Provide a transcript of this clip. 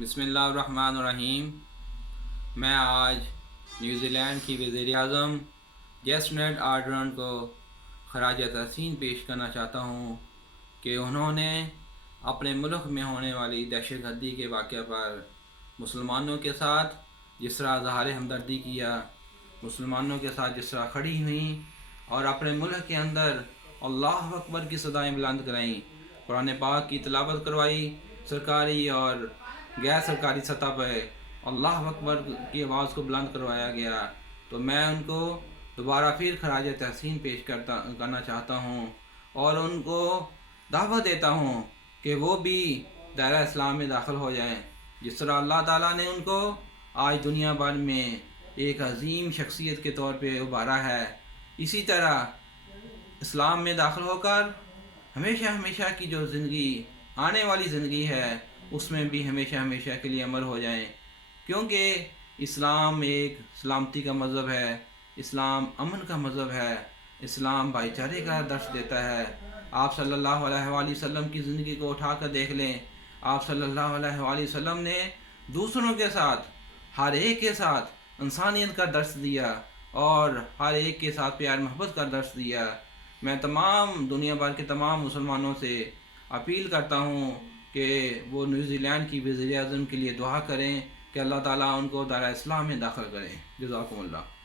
بسم اللہ الرحمن الرحیم۔ میں آج نیوزی لینڈ کی وزیر اعظم جیسنڈا آرڈرن کو خراج تحسین پیش کرنا چاہتا ہوں کہ انہوں نے اپنے ملک میں ہونے والی دہشت گردی کے واقعہ پر مسلمانوں کے ساتھ جس طرح اظہار ہمدردی کیا، مسلمانوں کے ساتھ جس طرح کھڑی ہوئیں اور اپنے ملک کے اندر اللہ اکبر کی صدائیں بلند کرائیں، قرآن پاک کی تلاوت کروائی، سرکاری اور غیر سرکاری سطح پہ اللہ اکبر کی آواز کو بلند کروایا گیا، تو میں ان کو دوبارہ پھر خراج تحسین پیش کرنا چاہتا ہوں اور ان کو دعوت دیتا ہوں کہ وہ بھی دائرہ اسلام میں داخل ہو جائیں، جس طرح اللہ تعالیٰ نے ان کو آج دنیا بھر میں ایک عظیم شخصیت کے طور پہ ابھارا ہے، اسی طرح اسلام میں داخل ہو کر ہمیشہ ہمیشہ کی جو زندگی آنے والی زندگی ہے اس میں بھی ہمیشہ ہمیشہ کے لیے عمل ہو جائیں، کیونکہ اسلام ایک سلامتی کا مذہب ہے، اسلام امن کا مذہب ہے، اسلام بھائی چارے کا درس دیتا ہے۔ آپ صلی اللہ علیہ وآلہ وسلم کی زندگی کو اٹھا کر دیکھ لیں، آپ صلی اللہ علیہ وآلہ وسلم نے دوسروں کے ساتھ، ہر ایک کے ساتھ انسانیت کا درس دیا اور ہر ایک کے ساتھ پیار محبت کا درس دیا۔ میں تمام دنیا بھر کے تمام مسلمانوں سے اپیل کرتا ہوں کہ وہ نیوزی لینڈ کی وزیر اعظم کے لیے دعا کریں کہ اللہ تعالیٰ ان کو دائرہ اسلام میں داخل کریں۔ جزاکم اللہ۔